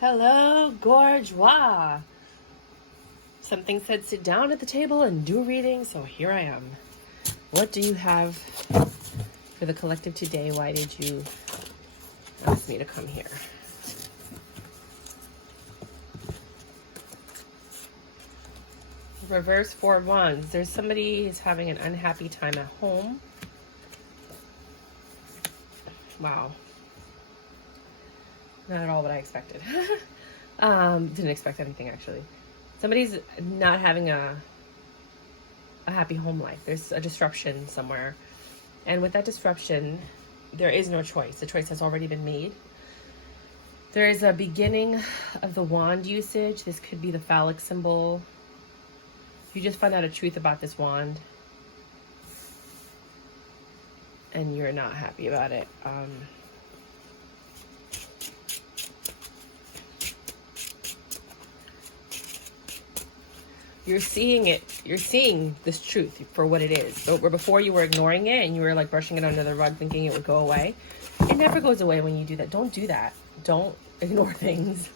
Hello, gorgeois. Something said sit down at the table and do reading, so here I am. What do you have for the collective today? Why did you ask me to come here? Reverse 4 wands. There's somebody who's having an unhappy time at home. Wow. Not at all what I expected. Didn't expect anything, actually. Somebody's not having a happy home life. There's a disruption somewhere. And with that disruption, there is no choice. The choice has already been made. There is a beginning of the wand usage. This could be the phallic symbol. You just find out a truth about this wand. And you're not happy about it. You're seeing it. You're seeing this truth for what it is. So where before you were ignoring it and you were like brushing it under the rug thinking it would go away. It never goes away when you do that. Don't do that. Don't ignore things.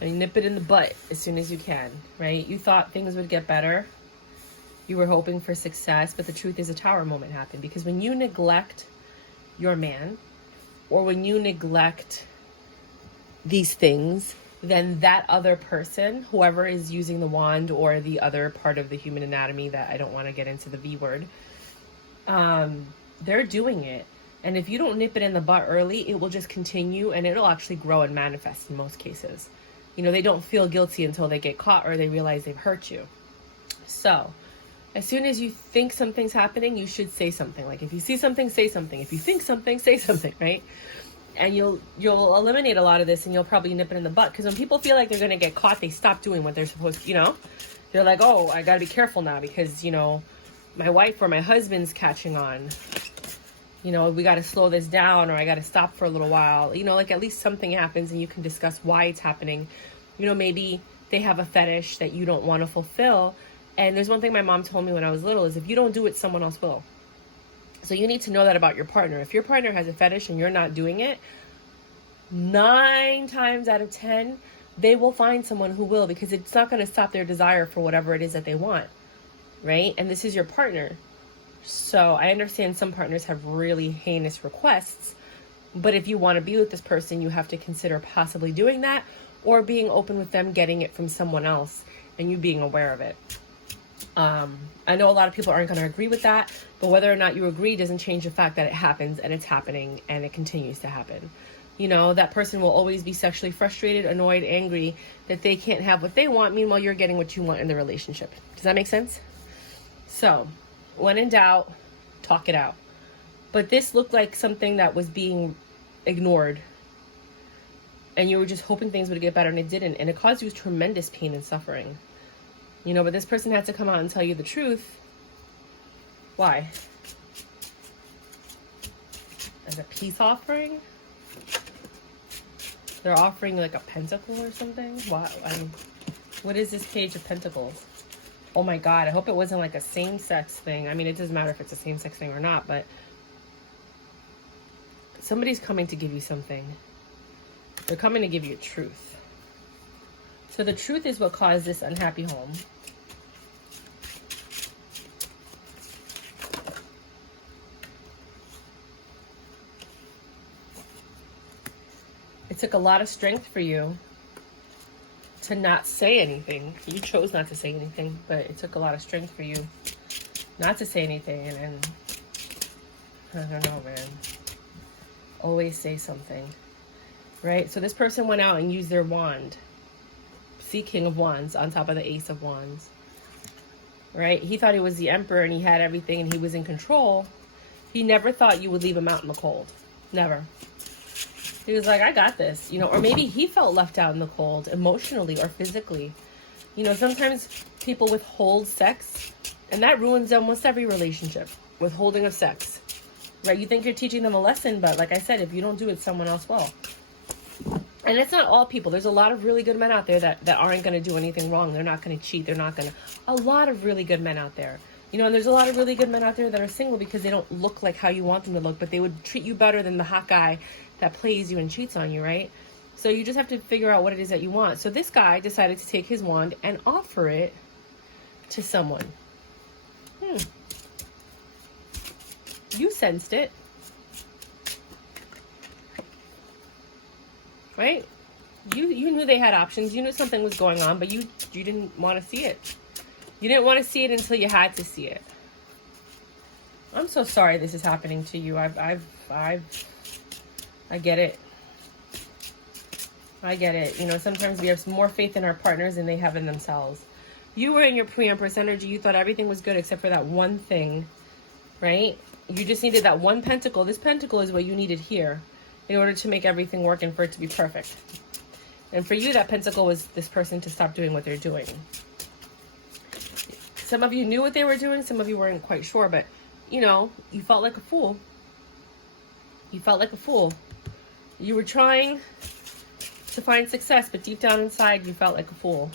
Nip it in the butt as soon as you can, right? You thought things would get better. You were hoping for success, but the truth is a tower moment happened. Because when you neglect your man, or when you neglect these things, then that other person, whoever is using the wand or the other part of the human anatomy that I don't want to get into the V word, they're doing it. And if you don't nip it in the butt early, it will just continue and it'll actually grow and manifest in most cases. You know, they don't feel guilty until they get caught or they realize they've hurt you. So as soon as you think something's happening, you should say something. Like if you see something, say something. If you think something, say something, right? And you'll eliminate a lot of this and you'll probably nip it in the butt. Because when people feel like they're going to get caught, they stop doing what they're supposed to, you know? They're like, oh, I got to be careful now because, you know, my wife or my husband's catching on. You know, we got to slow this down or I got to stop for a little while. You know, like at least something happens and you can discuss why it's happening. You know, maybe they have a fetish that you don't want to fulfill. And there's one thing my mom told me when I was little is if you don't do it, someone else will. So you need to know that about your partner. If your partner has a fetish and you're not doing it, 9 times out of 10, they will find someone who will, because it's not going to stop their desire for whatever it is that they want, right? And this is your partner. So I understand some partners have really heinous requests, but if you want to be with this person, you have to consider possibly doing that or being open with them getting it from someone else and you being aware of it. I know a lot of people aren't going to agree with that, but whether or not you agree doesn't change the fact that it happens and it's happening and it continues to happen. You know, that person will always be sexually frustrated, annoyed, angry that they can't have what they want. Meanwhile, you're getting what you want in the relationship. Does that make sense? So when in doubt, talk it out. But this looked like something that was being ignored and you were just hoping things would get better and it didn't. And it caused you tremendous pain and suffering. You know, but this person had to come out and tell you the truth. Why? As a peace offering? They're offering like a pentacle or something? Wow. What is this Page of Pentacles? Oh my God. I hope it wasn't like a same-sex thing. I mean, it doesn't matter if it's a same-sex thing or not, but somebody's coming to give you something. They're coming to give you truth. So the truth is what caused this unhappy home. It took a lot of strength for you to not say anything. You chose not to say anything, but it took a lot of strength for you not to say anything. And I don't know, man. Always say something, right? So this person went out and used their wand. See, King of Wands on top of the Ace of Wands, right? He thought he was the emperor and he had everything and he was in control. He never thought you would leave him out in the cold. Never. He was like, I got this, you know, or maybe he felt left out in the cold emotionally or physically. You know, sometimes people withhold sex and that ruins almost every relationship, withholding of sex, right? You think you're teaching them a lesson, but like I said, if you don't do it, someone else will. And it's not all people. There's a lot of really good men out there that aren't going to do anything wrong. They're not going to cheat. They're not going to... A lot of really good men out there. You know, and there's a lot of really good men out there that are single because they don't look like how you want them to look, but they would treat you better than the hot guy that plays you and cheats on you, right? So you just have to figure out what it is that you want. So this guy decided to take his wand and offer it to someone. You sensed it. Right? You knew they had options. You knew something was going on, but you didn't want to see it. You didn't want to see it until you had to see it. I'm so sorry this is happening to you. I get it. I get it. You know, sometimes we have more faith in our partners than they have in themselves. You were in your pre-empress energy. You thought everything was good except for that one thing, right? You just needed that one pentacle. This pentacle is what you needed here in order to make everything work and for it to be perfect. And for you, that pentacle was this person to stop doing what they're doing. Some of you knew what they were doing. Some of you weren't quite sure, but, you know, you felt like a fool. You felt like a fool. You were trying to find success, but deep down inside, you felt like a fool.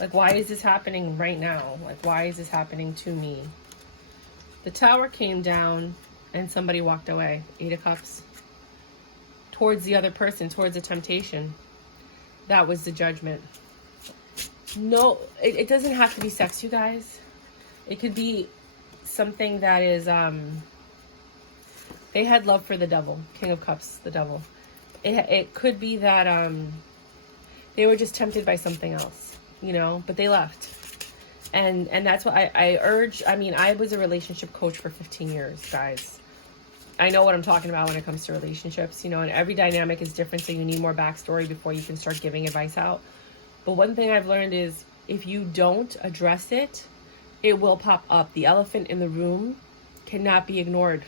Like, why is this happening right now? Like, why is this happening to me? The Tower came down and somebody walked away. 8 of Cups. Towards the other person, towards the temptation. That was the Judgment. No, it doesn't have to be sex, you guys. It could be something that is, they had love for the devil. King of Cups, the devil. It could be that they were just tempted by something else, you know, but they left. And that's what I urge. I mean, I was a relationship coach for 15 years, guys. I know what I'm talking about when it comes to relationships, you know, and every dynamic is different, so you need more backstory before you can start giving advice out. But one thing I've learned is if you don't address it, it will pop up. The elephant in the room cannot be ignored.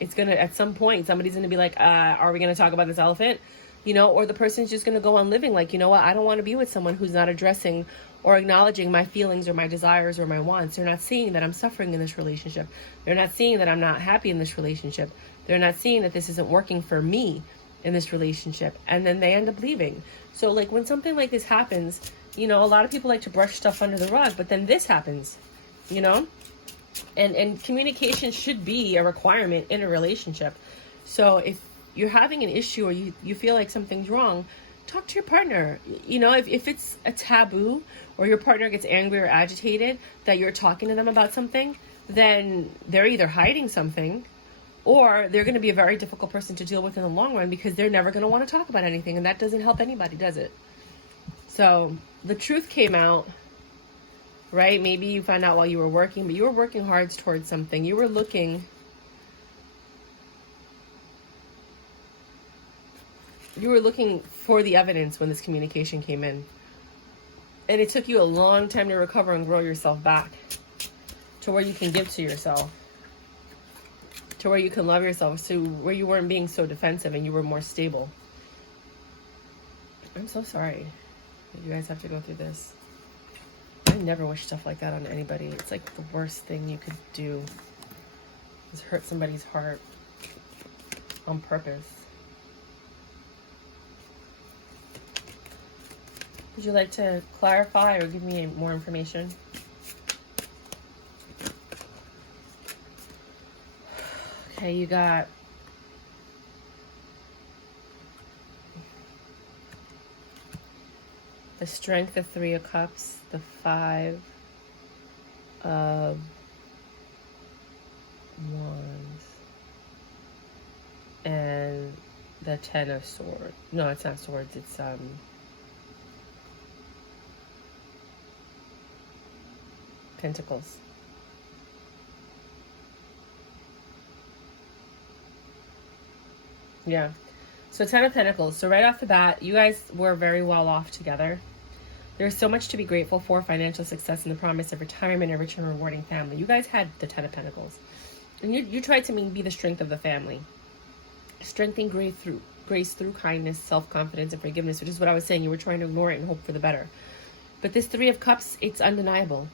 It's going to, at some point, somebody's going to be like, are we going to talk about this elephant? You know, or the person's just going to go on living like, you know what, I don't want to be with someone who's not addressing or acknowledging my feelings or my desires or my wants. They're not seeing that I'm suffering in this relationship. They're not seeing that I'm not happy in this relationship. They're not seeing that this isn't working for me in this relationship. And then they end up leaving. So like when something like this happens, you know, a lot of people like to brush stuff under the rug, but then this happens, you know? And communication should be a requirement in a relationship. So if you're having an issue or you feel like something's wrong, talk to your partner. You know, if it's a taboo or your partner gets angry or agitated that you're talking to them about something, then they're either hiding something or they're going to be a very difficult person to deal with in the long run because they're never going to want to talk about anything. And that doesn't help anybody, does it? So the truth came out, right? Maybe you found out while you were working, but you were working hard towards something. You were looking for the evidence when this communication came in. And it took you a long time to recover and grow yourself back to where you can give to yourself, to where you can love yourself, to where you weren't being so defensive and you were more stable. I'm so sorry that you guys have to go through this. I never wish stuff like that on anybody. It's like the worst thing you could do is hurt somebody's heart on purpose. Would you like to clarify or give me more information? Okay, you got the Strength, the 3 of Cups, the 5 of Wands, and the 10 of Swords. No, it's not Swords, it's Pentacles. Yeah. So 10 of Pentacles. So right off the bat, you guys were very well off together. There's so much to be grateful for: financial success and the promise of retirement, a rich and rewarding family. You guys had the 10 of Pentacles. And you tried to be the strength of the family. Strength and grace through kindness, self-confidence, and forgiveness, which is what I was saying. You were trying to ignore it and hope for the better. But this 3 of Cups, it's undeniable.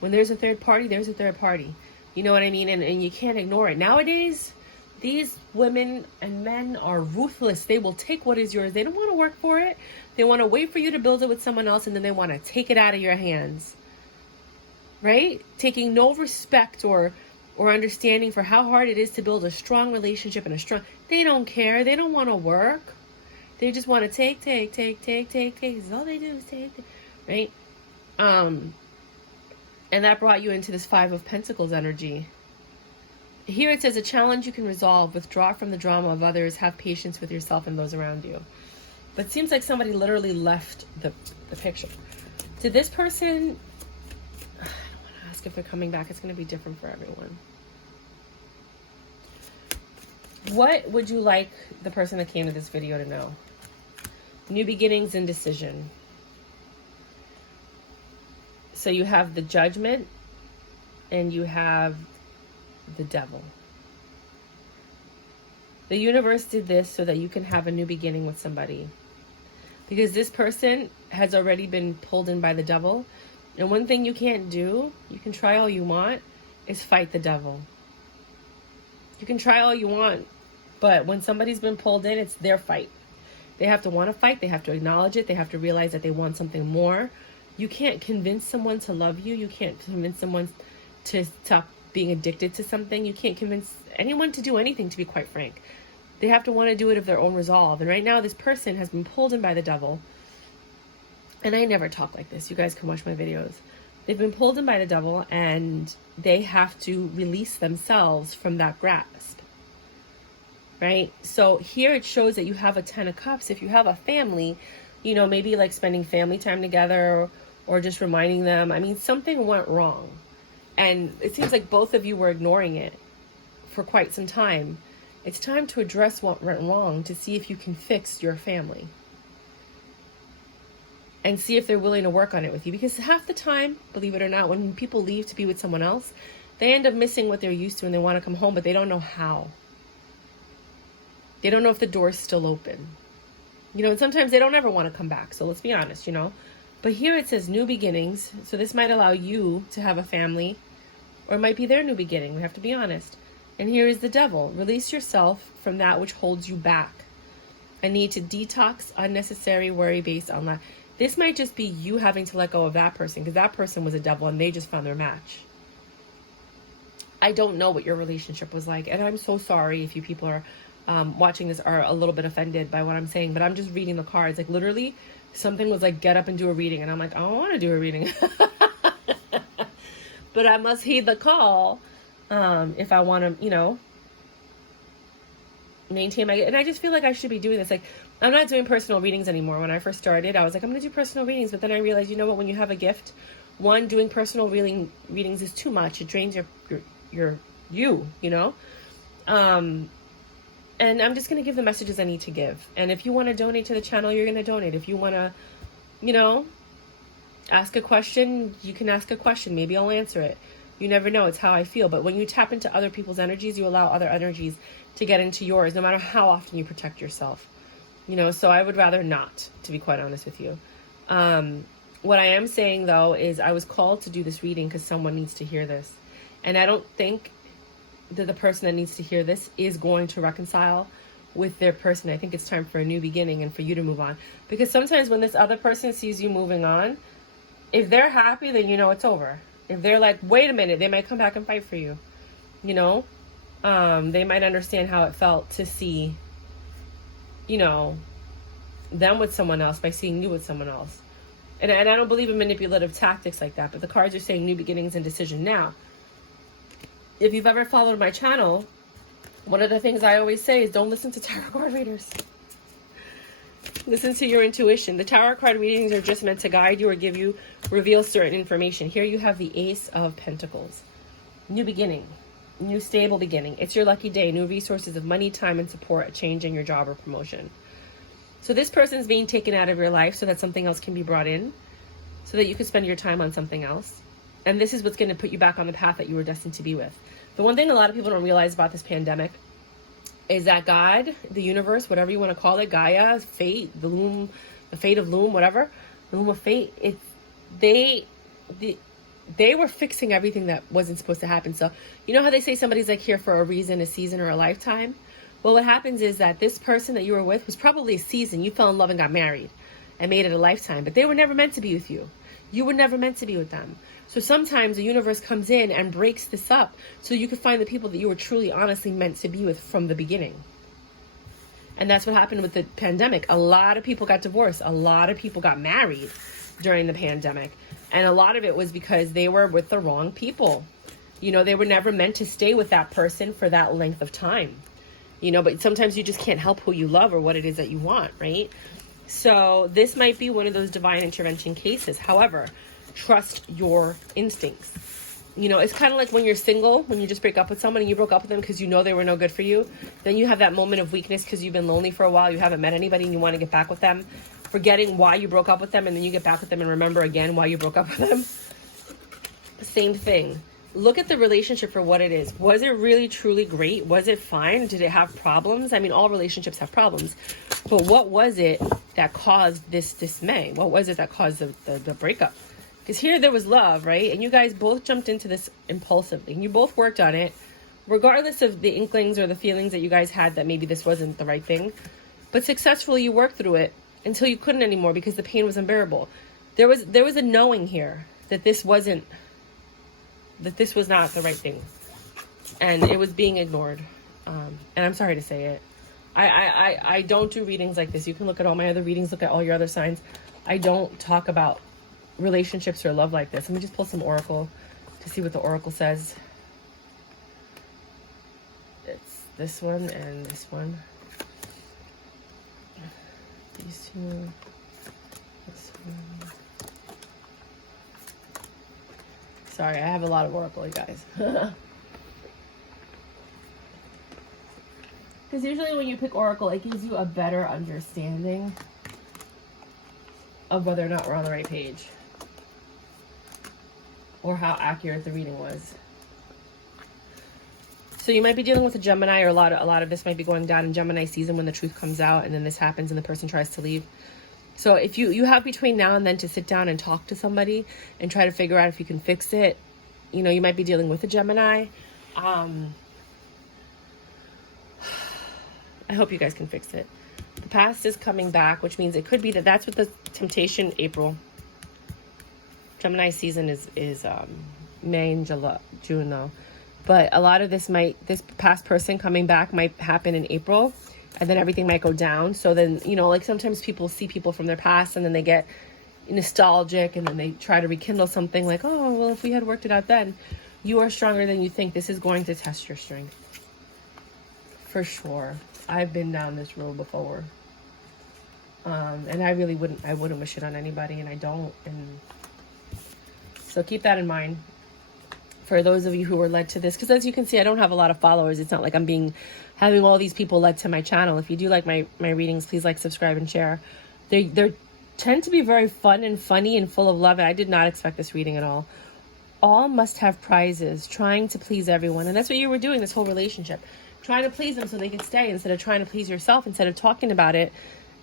When there's a third party, there's a third party. You know what I mean? And you can't ignore it. Nowadays, these women and men are ruthless. They will take what is yours. They don't want to work for it. They want to wait for you to build it with someone else, and then they want to take it out of your hands. Right? Taking no respect or understanding for how hard it is to build a strong relationship and they don't care. They don't want to work. They just want to take. This is all they do is take, right? And that brought you into this Five of Pentacles energy. Here it says, a challenge you can resolve, withdraw from the drama of others, have patience with yourself and those around you. But it seems like somebody literally left the picture. Did this person, I don't want to ask if they're coming back. It's going to be different for everyone. What would you like the person that came to this video to know? New beginnings and decision. So you have the Judgment and you have the Devil. The universe did this so that you can have a new beginning with somebody. Because this person has already been pulled in by the devil. And one thing you can't do, you can try all you want, is fight the devil. You can try all you want, but when somebody's been pulled in, it's their fight. They have to want to fight. They have to acknowledge it. They have to realize that they want something more. You can't convince someone to love you. You can't convince someone to stop being addicted to something. You can't convince anyone to do anything, to be quite frank. They have to want to do it of their own resolve. And right now, this person has been pulled in by the devil. And I never talk like this. You guys can watch my videos. They've been pulled in by the devil, and they have to release themselves from that grasp. Right? So here it shows that you have a 10 of Cups. If you have a family, you know, maybe like spending family time together or just reminding them. I mean, something went wrong. And it seems like both of you were ignoring it for quite some time. It's time to address what went wrong to see if you can fix your family. And see if they're willing to work on it with you. Because half the time, believe it or not, when people leave to be with someone else, they end up missing what they're used to and they want to come home, but they don't know how. They don't know if the door's still open. You know, and sometimes they don't ever want to come back. So let's be honest, you know. But here it says new beginnings. So this might allow you to have a family, or it might be their new beginning. We have to be honest. And here is the devil. Release yourself from that which holds you back. I need to detox unnecessary worry based on that. This might just be you having to let go of that person, because that person was a devil and they just found their match. I don't know what your relationship was like, and I'm so sorry if you people are watching this are a little bit offended by what I'm saying, but I'm just reading the cards. Like literally, something was like, get up and do a reading, and I'm like, I don't want to do a reading. But I must heed the call if I want to, you know, maintain my, and I just feel like I should be doing this. Like, I'm not doing personal readings anymore. When I first started, I was like, I'm going to do personal readings. But then I realized, you know what, when you have a gift, one, doing personal readings is too much. It drains you know? And I'm just going to give the messages I need to give. And if you want to donate to the channel, you're going to donate. If you want to, you know, ask a question, you can ask a question. Maybe I'll answer it. You never know. It's how I feel. But when you tap into other people's energies, you allow other energies to get into yours, no matter how often you protect yourself. You know, so I would rather not, to be quite honest with you. What I am saying, though, is I was called to do this reading because someone needs to hear this. And I don't think that the person that needs to hear this is going to reconcile with their person. I think it's time for a new beginning and for you to move on. Because sometimes when this other person sees you moving on, if they're happy, then you know it's over. If they're like, wait a minute, they might come back and fight for you. You know, they might understand how it felt to see, you know, them with someone else by seeing you with someone else. And I don't believe in manipulative tactics like that, but the cards are saying new beginnings and decision. Now, if you've ever followed my channel, one of the things I always say is don't listen to tarot card readers. Listen to your intuition. The tarot card readings are just meant to guide you or give you, reveal certain information. Here you have the Ace of Pentacles. New beginning. New stable beginning. It's your lucky day. New resources of money, time, and support. A change in your job or promotion. So this person's being taken out of your life so that something else can be brought in. So that you can spend your time on something else. And this is what's going to put you back on the path that you were destined to be with. The one thing a lot of people don't realize about this pandemic is that God, the universe, whatever you want to call it, Gaia, fate, the loom, the fate of loom, whatever, the loom of fate, they were fixing everything that wasn't supposed to happen. So you know how they say somebody's like here for a reason, a season, or a lifetime? Well, what happens is that this person that you were with was probably a season. You fell in love and got married and made it a lifetime, but they were never meant to be with you. You were never meant to be with them. So sometimes the universe comes in and breaks this up so you can find the people that you were truly, honestly meant to be with from the beginning. And that's what happened with the pandemic. A lot of people got divorced. A lot of people got married during the pandemic. And a lot of it was because they were with the wrong people. You know, they were never meant to stay with that person for that length of time. You know, but sometimes you just can't help who you love or what it is that you want, right? So this might be one of those divine intervention cases. However, trust your instincts. You know, it's kind of like when you're single, when you just break up with someone and you broke up with them because you know they were no good for you. Then you have that moment of weakness because you've been lonely for a while. You haven't met anybody and you want to get back with them, forgetting why you broke up with them. And then you get back with them and remember again why you broke up with them. Same thing. Look at the relationship for what it is. Was it really, truly great? Was it fine? Did it have problems? I mean, all relationships have problems. But what was it that caused this dismay? What was it that caused the breakup? Because here there was love, right? And you guys both jumped into this impulsively. And you both worked on it, regardless of the inklings or the feelings that you guys had that maybe this wasn't the right thing. But successfully you worked through it until you couldn't anymore because the pain was unbearable. There was a knowing here that this was not the right thing. And it was being ignored. And I'm sorry to say it. I don't do readings like this. You can look at all my other readings, look at all your other signs. I don't talk about relationships or love like this. Let me just pull some oracle to see what the oracle says. It's this one and this one. These two. This one. Sorry, I have a lot of oracle, you guys. Because usually when you pick oracle, it gives you a better understanding of whether or not we're on the right page, or how accurate the reading was. So you might be dealing with a Gemini, or a lot of this might be going down in Gemini season when the truth comes out and then this happens and the person tries to leave. So if you have between now and then to sit down and talk to somebody and try to figure out if you can fix it. You know, you might be dealing with a Gemini. I hope you guys can fix it. The past is coming back, which means it could be that's what the temptation April. Gemini season is May and June though. But a lot of this past person coming back might happen in April, and then everything might go down. So then, you know, like sometimes people see people from their past and then they get nostalgic and then they try to rekindle something like, oh, well, if we had worked it out then. You are stronger than you think. This is going to test your strength. For sure. I've been down this road before. And I really wouldn't wish it on anybody, and I don't. And so keep that in mind for those of you who were led to this. Because as you can see, I don't have a lot of followers. It's not like I'm having all these people led to my channel. If you do like my readings, please like, subscribe, and share. They tend to be very fun and funny and full of love. And I did not expect this reading at all. All must have prizes, trying to please everyone. And that's what you were doing this whole relationship. Trying to please them so they could stay instead of trying to please yourself, instead of talking about it.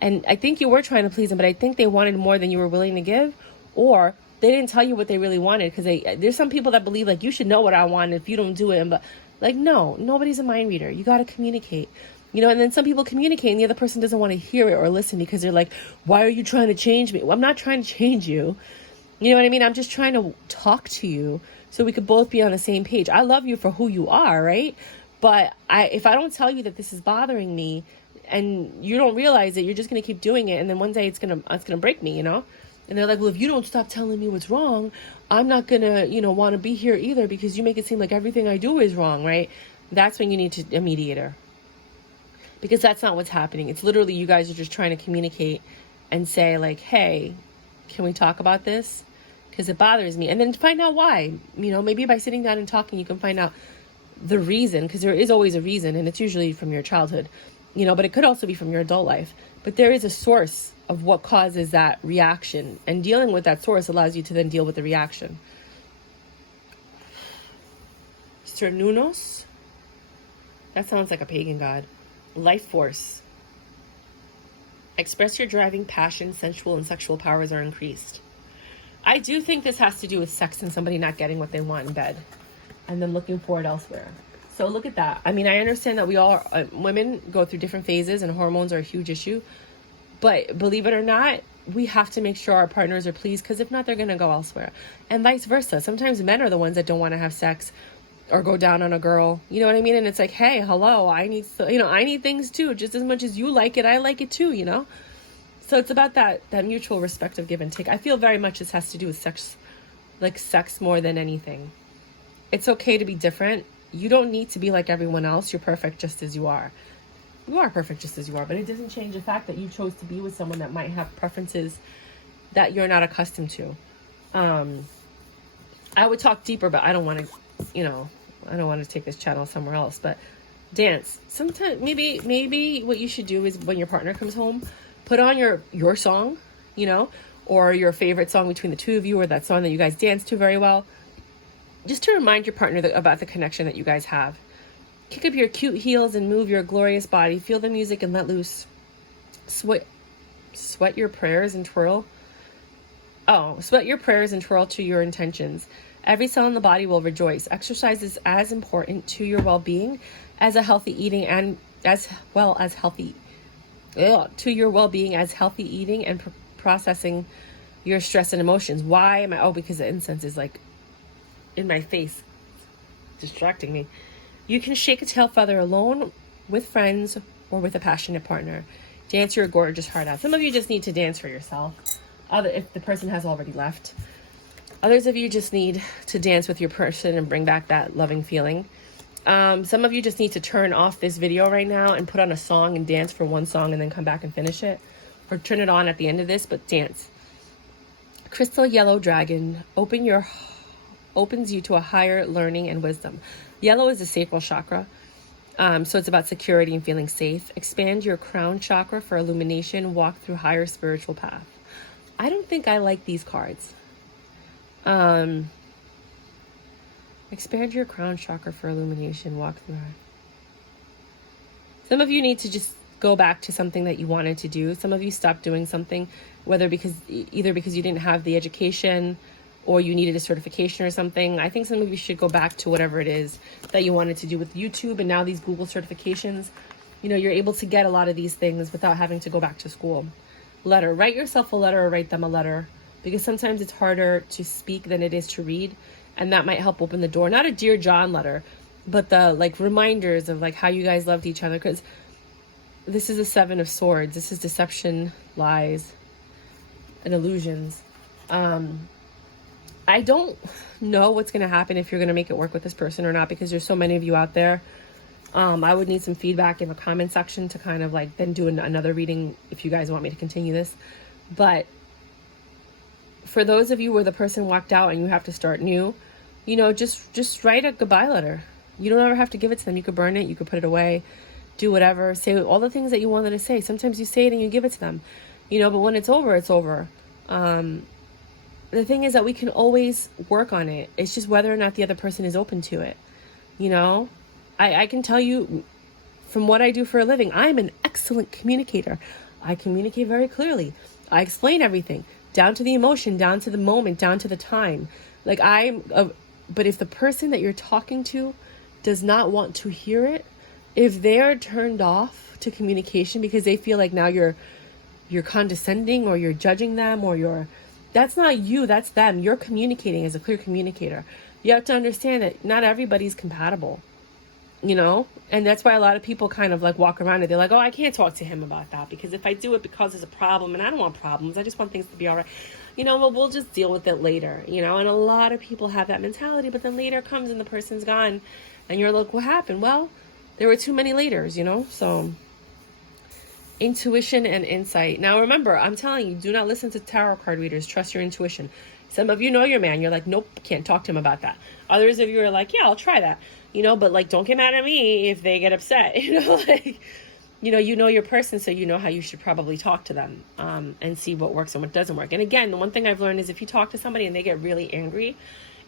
And I think you were trying to please them, but I think they wanted more than you were willing to give, or they didn't tell you what they really wanted. Because there's some people that believe like, you should know what I want if you don't do it. But like, no, nobody's a mind reader. You got to communicate, you know. And then some people communicate and the other person doesn't want to hear it or listen because they're like, why are you trying to change me? Well, I'm not trying to change you. You know what I mean? I'm just trying to talk to you so we could both be on the same page. I love you for who you are, right? But if I don't tell you that this is bothering me and you don't realize it, you're just going to keep doing it. And then one day it's going to break me, you know? And they're like, well, if you don't stop telling me what's wrong, I'm not going to, you know, want to be here either because you make it seem like everything I do is wrong, right? That's when you need a mediator. Because that's not what's happening. It's literally you guys are just trying to communicate and say like, hey, can we talk about this? Because it bothers me. And then find out why. You know, maybe by sitting down and talking, you can find out the reason, because there is always a reason, and it's usually from your childhood, you know, but it could also be from your adult life. But there is a source of what causes that reaction, and dealing with that source allows you to then deal with the reaction. Cernunos, that sounds like a pagan god. Life force. Express your driving passion, sensual and sexual powers are increased. I do think this has to do with sex and somebody not getting what they want in bed and then looking for it elsewhere. So look at that. I mean, I understand that we all, women go through different phases and hormones are a huge issue. But believe it or not, we have to make sure our partners are pleased, because if not, they're going to go elsewhere. And vice versa. Sometimes men are the ones that don't want to have sex or go down on a girl. You know what I mean? And it's like, hey, hello, I need, I need things too. Just as much as you like it, I like it too, So it's about that mutual respect of give and take. I feel very much this has to do with sex, like sex more than anything. It's okay to be different. You don't need to be like everyone else. You're perfect just as you are. You are perfect just as you are, but it doesn't change the fact that you chose to be with someone that might have preferences that you're not accustomed to. I would talk deeper, but I don't want to, I don't want to take this channel somewhere else, but dance. Sometimes, maybe what you should do is when your partner comes home, put on your song, or your favorite song between the two of you, or that song that you guys dance to very well, just to remind your partner about the connection that you guys have. Kick up your cute heels and move your glorious body. Feel the music and let loose. Sweat your prayers and twirl. Sweat your prayers and twirl to your intentions. Every cell in the body will rejoice. Exercise is as important to your well-being as a healthy eating, and as well as healthy to your well-being as healthy eating and processing your stress and emotions. Why am I? Because the incense is like in my face, distracting me. You can shake a tail feather alone, with friends, or with a passionate partner. Dance your gorgeous heart out. Some of you just need to dance for yourself. If the person has already left. Others of you just need to dance with your person and bring back that loving feeling. Some of you just need to turn off this video right now and put on a song and dance for one song and then come back and finish it. Or turn it on at the end of this, but dance. Crystal Yellow Dragon opens you to a higher learning and wisdom. Yellow is the sacral chakra. So it's about security and feeling safe. Expand your crown chakra for illumination. Walk through higher spiritual path. I don't think I like these cards. Expand your crown chakra for illumination. Walk through higher. Some of you need to just go back to something that you wanted to do. Some of you stopped doing something, either because you didn't have the education or you needed a certification or something. I think some of you should go back to whatever it is that you wanted to do with YouTube and now these Google certifications. You're able to get a lot of these things without having to go back to school. Letter. Write yourself a letter or write them a letter, because sometimes it's harder to speak than it is to read, and that might help open the door. Not a Dear John letter, but the reminders of how you guys loved each other, because this is a Seven of Swords. This is deception, lies, and illusions. I don't know what's going to happen if you're going to make it work with this person or not, because there's so many of you out there. I would need some feedback in the comment section to kind of then do another reading if you guys want me to continue this. But for those of you where the person walked out and you have to start new, just write a goodbye letter. You don't ever have to give it to them. You could burn it. You could put it away. Do whatever. Say all the things that you wanted to say. Sometimes you say it and you give it to them. But when it's over, it's over. The thing is that we can always work on it. It's just whether or not the other person is open to it. I can tell you from what I do for a living, I'm an excellent communicator. I communicate very clearly. I explain everything down to the emotion, down to the moment, down to the time. But if the person that you're talking to does not want to hear it, if they're turned off to communication because they feel like now you're condescending or you're judging them or that's not you, that's them. You're communicating as a clear communicator. You have to understand that not everybody's compatible. And that's why a lot of people kind of walk around and they're like, oh, I can't talk to him about that because if I do it causes a problem, and I don't want problems. I just want things to be all right. Well, we'll just deal with it later, and a lot of people have that mentality, but then later comes and the person's gone and you're like, what happened? Well, there were too many laters, so intuition and insight. Now, remember, I'm telling you, do not listen to tarot card readers. Trust your intuition. Some of you know your man. You're like, nope, can't talk to him about that. Others of you are like, yeah, I'll try that. But don't get mad at me if they get upset. You know your person, so you know how you should probably talk to them and see what works and what doesn't work. And again, the one thing I've learned is if you talk to somebody and they get really angry,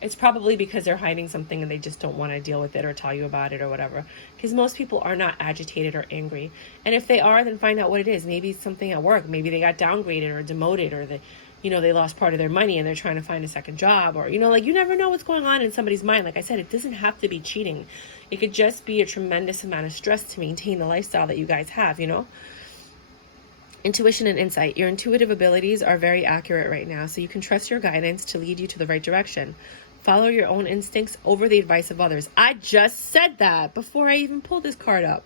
it's probably because they're hiding something and they just don't want to deal with it or tell you about it or whatever. Because most people are not agitated or angry. And if they are, then find out what it is. Maybe it's something at work. Maybe they got downgraded or demoted, or they lost part of their money and they're trying to find a second job, or, you never know what's going on in somebody's mind. Like I said, it doesn't have to be cheating. It could just be a tremendous amount of stress to maintain the lifestyle that you guys have, Intuition and insight. Your intuitive abilities are very accurate right now, so you can trust your guidance to lead you to the right direction. Follow your own instincts over the advice of others. I just said that before I even pulled this card up.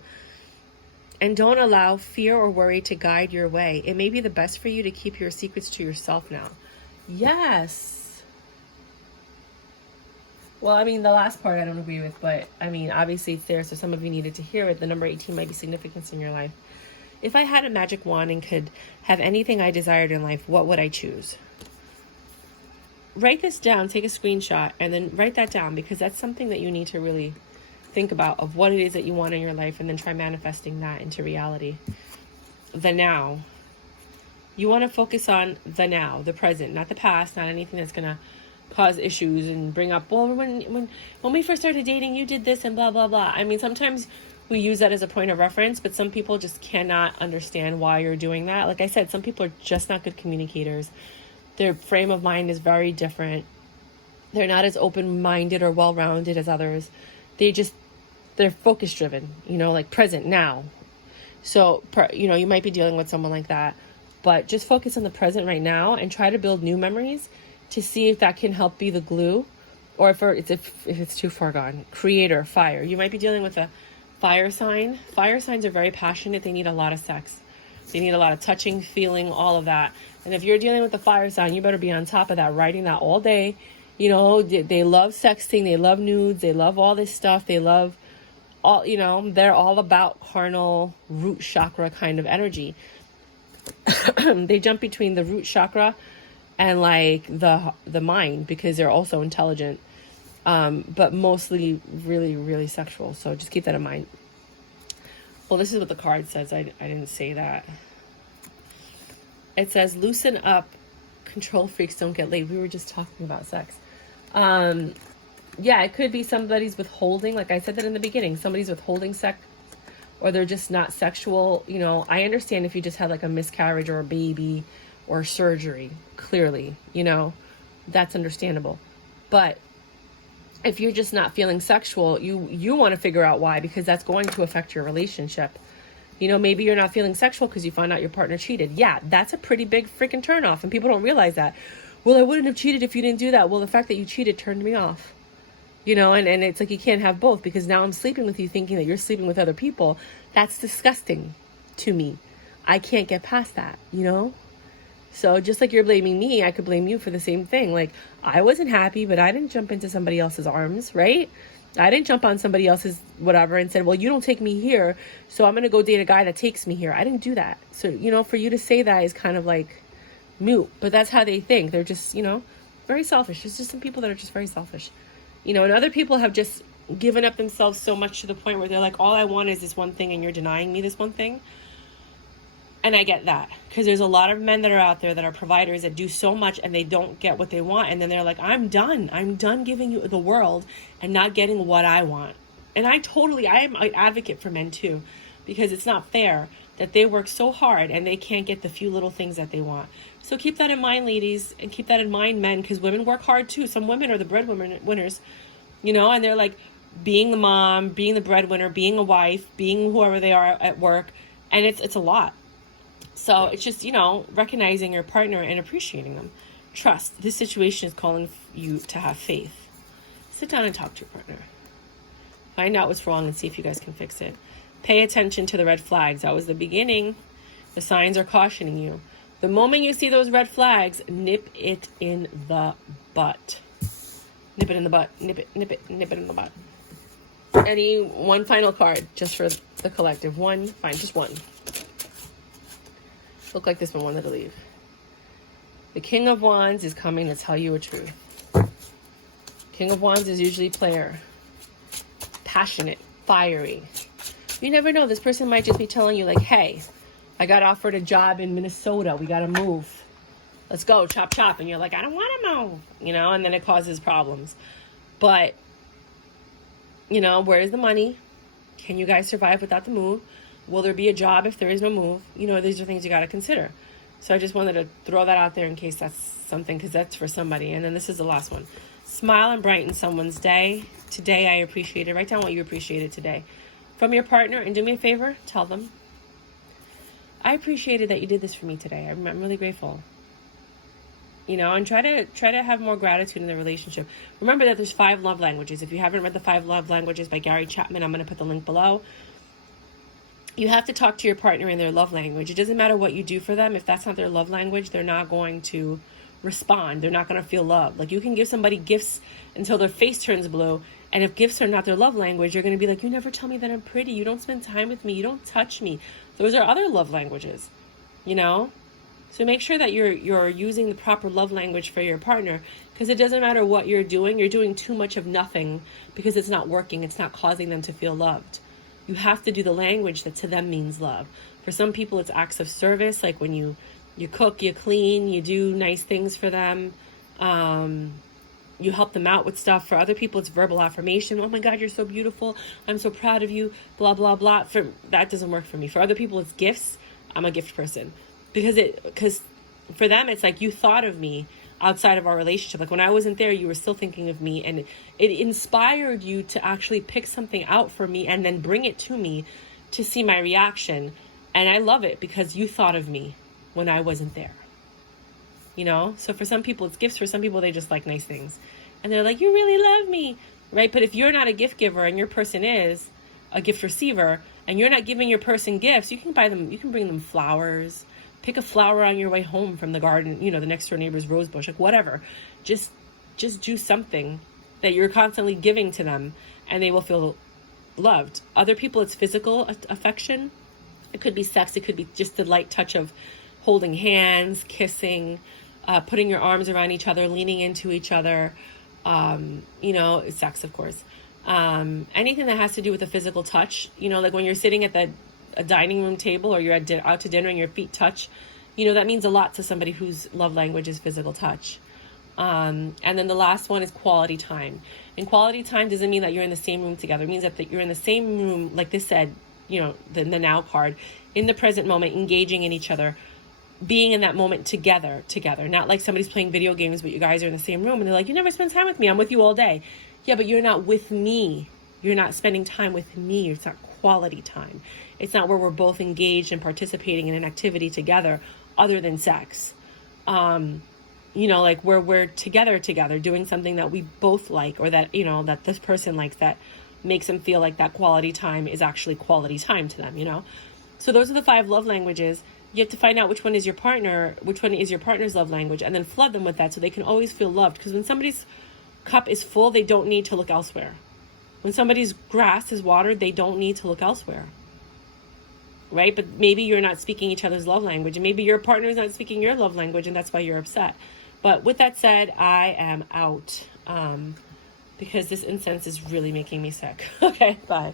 And don't allow fear or worry to guide your way. It may be the best for you to keep your secrets to yourself now. Yes. Well, I mean, the last part I don't agree with, but I mean, obviously it's there, so some of you needed to hear it. The number 18 might be significant in your life. If I had a magic wand and could have anything I desired in life, what would I choose? Write this down, take a screenshot, and then write that down, because that's something that you need to really think about, of what it is that you want in your life, and then try manifesting that into reality. The now. You want to focus on the now, the present, not the past, not anything that's going to cause issues and bring up, well, when we first started dating, you did this and blah, blah, blah. I mean, sometimes we use that as a point of reference, but some people just cannot understand why you're doing that. Like I said, some people are just not good communicators. Their frame of mind is very different. They're not as open-minded or well-rounded as others. They're focus driven, like present now. So, you might be dealing with someone like that, but just focus on the present right now and try to build new memories to see if that can help be the glue, or if it's too far gone. Creator, fire. You might be dealing with a fire sign. Fire signs are very passionate. They need a lot of sex. They need a lot of touching, feeling, all of that. And if you're dealing with a fire sign, you better be on top of that, writing that all day. They love sexting. They love nudes. They love all this stuff. They love they're all about carnal root chakra kind of energy. They jump between the root chakra and like the mind, because they're also intelligent, but mostly really, really sexual. So just keep that in mind. Well, this is what the card says. I didn't say that. It says, loosen up. Control freaks don't get laid. We were just talking about sex. Yeah, it could be somebody's withholding. Like I said that in the beginning, somebody's withholding sex, or they're just not sexual. I understand if you just had like a miscarriage or a baby or surgery, clearly, that's understandable. But if you're just not feeling sexual, you want to figure out why, because that's going to affect your relationship. Maybe you're not feeling sexual because you found out your partner cheated. Yeah, that's a pretty big freaking turnoff, and people don't realize that. Well, I wouldn't have cheated if you didn't do that. Well, the fact that you cheated turned me off. And it's like you can't have both, because now I'm sleeping with you thinking that you're sleeping with other people. That's disgusting to me. I can't get past that, So just like you're blaming me, I could blame you for the same thing. Like, I wasn't happy, but I didn't jump into somebody else's arms, right? I didn't jump on somebody else's whatever and said, well, you don't take me here, so I'm going to go date a guy that takes me here. I didn't do that. So, for you to say that is kind of like moot, but that's how they think. They're just, very selfish. There's just some people that are just very selfish. And other people have just given up themselves so much to the point where they're like, all I want is this one thing and you're denying me this one thing. And I get that, because there's a lot of men that are out there that are providers that do so much and they don't get what they want. And then they're like, I'm done giving you the world and not getting what I want. And I am an advocate for men too, because it's not fair that they work so hard and they can't get the few little things that they want. So keep that in mind, ladies, and keep that in mind, men, because women work hard too. Some women are the breadwinners, and they're like being the mom, being the breadwinner, being a wife, being whoever they are at work. And it's a lot. So it's just, recognizing your partner and appreciating them. Trust. This situation is calling you to have faith. Sit down and talk to your partner. Find out what's wrong and see if you guys can fix it. Pay attention to the red flags. That was the beginning. The signs are cautioning you. The moment you see those red flags, nip it in the butt. Nip it in the butt. Nip it in the butt. One final card, just for the collective. One, fine, just one. Look like this one wanted to leave. The King of Wands is coming to tell you a truth. King of Wands is usually player. Passionate, fiery. You never know. This person might just be telling you like, hey, I got offered a job in Minnesota. We got to move. Let's go, chop, chop. And you're like, I don't want to move, and then it causes problems. But, where's the money? Can you guys survive without the move? Will there be a job if there is no move? These are things you got to consider. So I just wanted to throw that out there in case that's something, because that's for somebody. And then this is the last one. Smile and brighten someone's day. Today I appreciate it. Write down what you appreciated today from your partner, and do me a favor, tell them, I appreciated that you did this for me today. I'm really grateful. you know, and try to have more gratitude in the relationship. Remember that there's 5 love languages. If you haven't read the 5 love languages by Gary Chapman, I'm going to put the link below. You have to talk to your partner in their love language. It doesn't matter what you do for them. If that's not their love language, they're not going to respond. They're not going to feel love. Like, you can give somebody gifts until their face turns blue, and if gifts are not their love language, you're going to be like, you never tell me that I'm pretty. You don't spend time with me. You don't touch me. Those are other love languages, you know? So make sure that you're using the proper love language for your partner, because it doesn't matter what you're doing too much of nothing because it's not working. It's not causing them to feel loved. You have to do the language that to them means love. For some people, it's acts of service, like when you cook, you clean, you do nice things for them. You help them out with stuff. For other people, it's verbal affirmation. Oh my God, you're so beautiful. I'm so proud of you. Blah, blah, blah. That doesn't work for me. For other people, it's gifts. I'm a gift person. Because for them, it's like, you thought of me outside of our relationship. Like, when I wasn't there, you were still thinking of me, and it inspired you to actually pick something out for me and then bring it to me to see my reaction. And I love it because you thought of me when I wasn't there, you know? So for some people, it's gifts. For some people, they just like nice things, and they're like, you really love me, right? But if you're not a gift giver and your person is a gift receiver, and you're not giving your person gifts, you can bring them flowers. Pick a flower on your way home from the garden, you know, the next door neighbor's rose bush, like whatever. Just do something that you're constantly giving to them, and they will feel loved. Other people, it's physical affection. It could be sex. It could be just the light touch of holding hands, kissing, putting your arms around each other, leaning into each other. You know, sex, of course. Anything that has to do with a physical touch, you know, like when you're sitting at a dining room table, or you're out to dinner and your feet touch, you know, that means a lot to somebody whose love language is physical touch. And then the last one is quality time. And quality time doesn't mean that you're in the same room together. It means that you're in the same room, like this said, you know, the now card, in the present moment, engaging in each other, being in that moment together, not like somebody's playing video games, but you guys are in the same room and they're like, you never spend time with me. I'm with you all day. Yeah, but you're not with me. You're not spending time with me. It's not quality time. It's not where we're both engaged and participating in an activity together other than sex. You know, like where we're together doing something that we both like, or that, you know, that this person likes, that makes them feel like that quality time is actually quality time to them, you know? So those are the 5 love languages. You have to find out which one is your partner's love language, and then flood them with that so they can always feel loved. Because when somebody's cup is full, they don't need to look elsewhere. When somebody's grass is watered, they don't need to look elsewhere. Right? But maybe you're not speaking each other's love language, and maybe your partner is not speaking your love language, and that's why you're upset. But with that said, I am out, because this incense is really making me sick. Okay, bye.